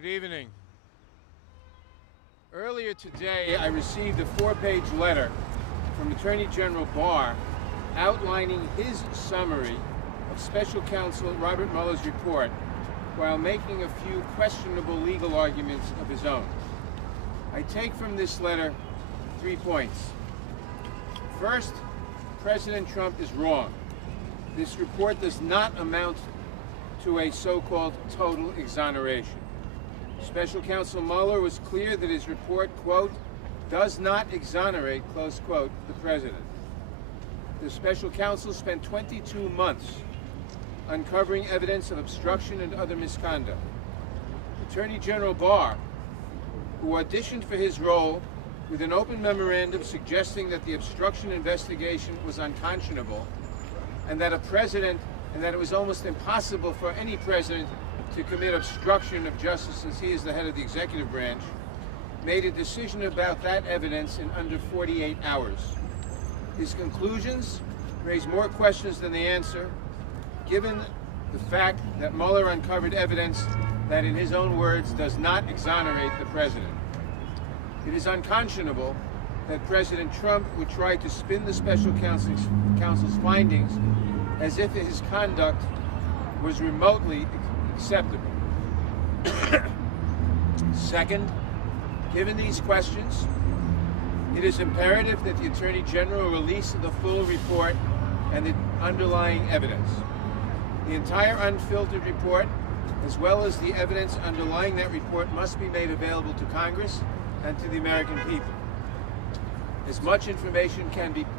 Good evening. Earlier today, I received a 4-page letter from Attorney General Barr outlining his summary of Special Counsel Robert Mueller's report while making a few questionable legal arguments of his own. I take from this letter 3 points. First, President Trump is wrong. This report does not amount to a so-called total exoneration. Special Counsel Mueller was clear that his report, quote, does not exonerate, close quote, the president. The special counsel spent 22 months uncovering evidence of obstruction and other misconduct. Attorney General Barr, who auditioned for his role with an open memorandum suggesting that the obstruction investigation was unconscionable and that it was almost impossible for any president to commit obstruction of justice since he is the head of the executive branch, made a decision about that evidence in under 48 hours. His conclusions raise more questions than they answer, given the fact that Mueller uncovered evidence that, in his own words, does not exonerate the president. It is unconscionable that President Trump would try to spin the special counsel's findings as if his conduct was remotely acceptable. Second, given these questions, it is imperative that the Attorney General release the full report and the underlying evidence. The entire unfiltered report, as well as the evidence underlying that report, must be made available to Congress and to the American people. As much information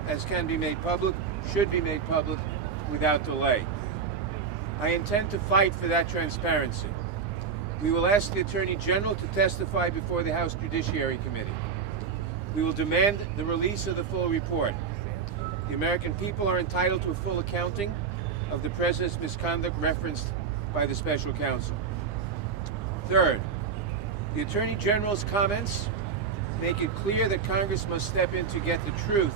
as can be made public should be made public without delay. I intend to fight for that transparency. We will ask the Attorney General to testify before the House Judiciary Committee. We will demand the release of the full report. The American people are entitled to a full accounting of the President's misconduct referenced by the special counsel. Third, the Attorney General's comments make it clear that Congress must step in to get the truth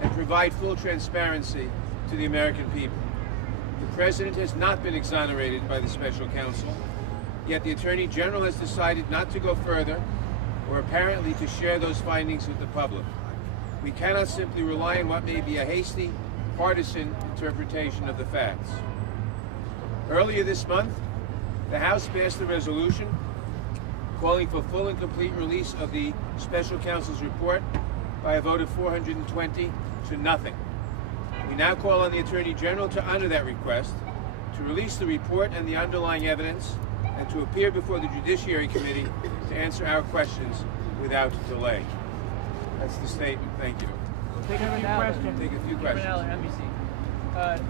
and provide full transparency to the American people. The President has not been exonerated by the special counsel, yet the Attorney General has decided not to go further or apparently to share those findings with the public. We cannot simply rely on what may be a hasty, partisan interpretation of the facts. Earlier this month, the House passed a resolution calling for full and complete release of the special counsel's report by a vote of 420 to nothing. We now call on the Attorney General to honor that request, to release the report and the underlying evidence, and to appear before the Judiciary Committee to answer our questions without delay. That's the statement. Thank you. Take a few questions. Take a few questions. NBC. The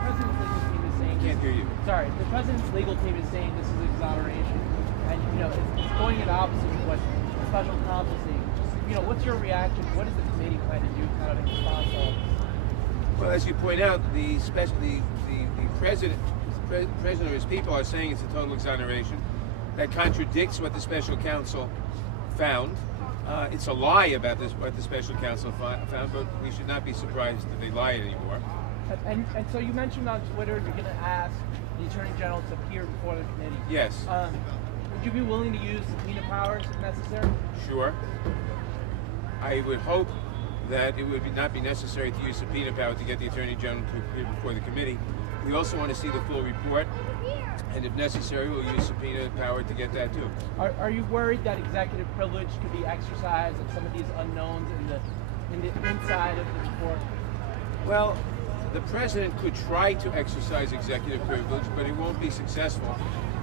President's legal team is saying. Can't hear you. Sorry, the President's legal team is saying this is exoneration, and it's going in opposite of what the special counsel is saying. What's your reaction? What does the committee plan to do, kind of in response to all this? Well, as you point out, the president or his people are saying it's a total exoneration. That contradicts what the special counsel found. It's a lie about what the special counsel found, but we should not be surprised that they lie anymore. And so you mentioned on Twitter you're going to ask the Attorney General to appear before the committee. Yes. Would you be willing to use subpoena powers if necessary? Sure. I would hope that it would not be necessary to use subpoena power to get the Attorney General to appear before the committee. We also want to see the full report, and if necessary, we'll use subpoena power to get that too. Are you worried that executive privilege could be exercised at some of these unknowns in the inside of the report? Well, the President could try to exercise executive privilege, but it won't be successful.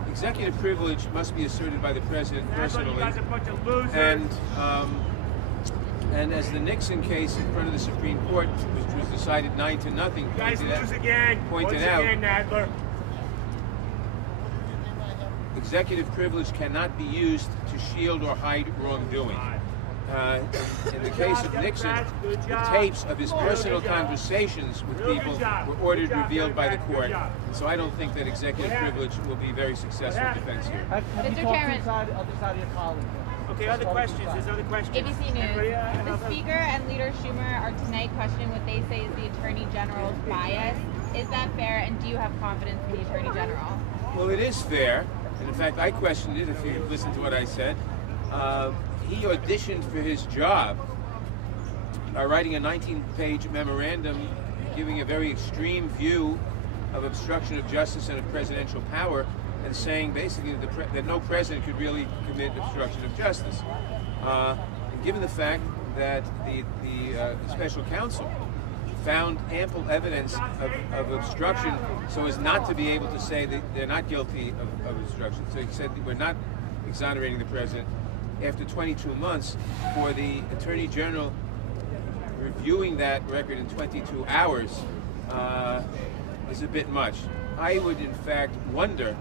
Executive privilege must be asserted by the President personally. You guys are a bunch of losers. And as the Nixon case in front of the Supreme Court, which was decided 9-0, pointed out, Nadler. executive privilege cannot be used to shield or hide wrongdoing. In the case of Nixon, the tapes of his personal conversations with people were ordered revealed by the court. And so I don't think that executive privilege will be a very successful defense here. Have you talked to the other side of your colleagues? Okay, other questions. There's other questions. ABC News. The Speaker and Leader Schumer are tonight questioning what they say is the Attorney General's bias. Is that fair, and do you have confidence in the Attorney General? Well, it is fair. And in fact, I questioned it, if you listen to what I said. He auditioned for his job, writing a 19-page memorandum giving a very extreme view of obstruction of justice and of presidential power, and saying basically that no president could really commit obstruction of justice. And given the fact that the special counsel found ample evidence of obstruction so as not to be able to say that they're not guilty of obstruction. So he said we're not exonerating the president. After 22 months, for the Attorney General reviewing that record in 22 hours is a bit much. I would in fact wonder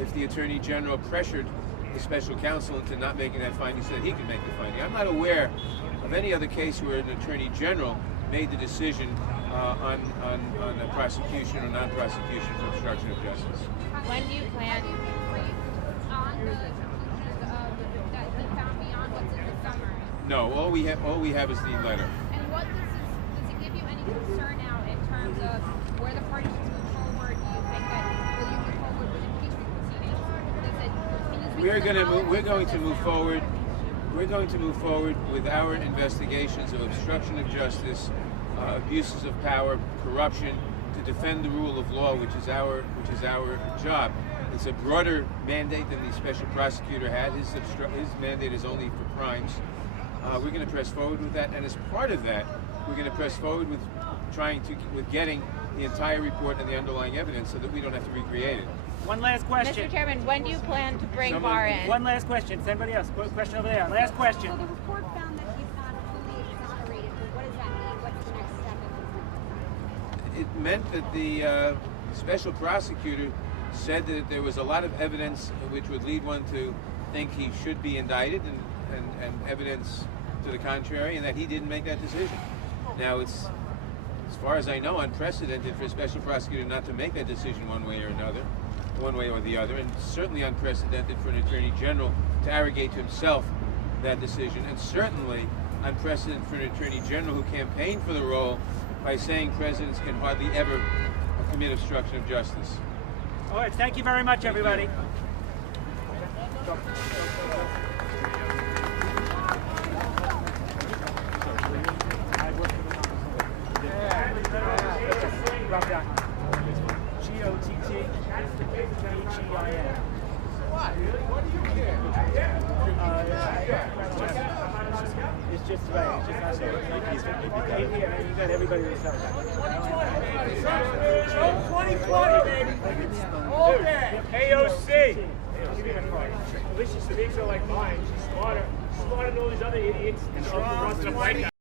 if the Attorney General pressured the special counsel into not making that finding so that he could make the finding. I'm not aware of any other case where an Attorney General made the decision on a prosecution or non-prosecution for obstruction of justice. When do you plan? On the conclusions that he found beyond what's in the summary. No, all we have is the letter. And what does it give you any concern now in terms of where the parties should move forward? Do you think that will you move forward with impeachment proceedings? We're going to move forward. We're going to move forward with our investigations of obstruction of justice, abuses of power, corruption, to defend the rule of law, which is our job. It's a broader mandate than the special prosecutor had. His mandate is only for crimes. We're going to press forward with that, and as part of that, we're going to press forward with getting the entire report and the underlying evidence so that we don't have to recreate it. One last question. Mr. Chairman, when do you plan to bring Barr in? One last question. Does anybody else? Question over there. Last question. So the report found that he's not fully exonerated, but what does that mean? What's the next step? It meant that the special prosecutor said that there was a lot of evidence which would lead one to think he should be indicted, and evidence to the contrary, and that he didn't make that decision. Now, it's, as far as I know, unprecedented for a special prosecutor not to make that decision one way or the other, and certainly unprecedented for an Attorney General to arrogate to himself that decision, and certainly unprecedented for an Attorney General who campaigned for the role by saying presidents can hardly ever commit obstruction of justice. All right. Thank you very much, everybody. G-O-T-T-H-E-I-N. What do you care? It's just right. It's just not so. You got everybody to start. 2020, baby. Okay. AOC. Alicia speaks are like mine. She's smarter than all these other idiots.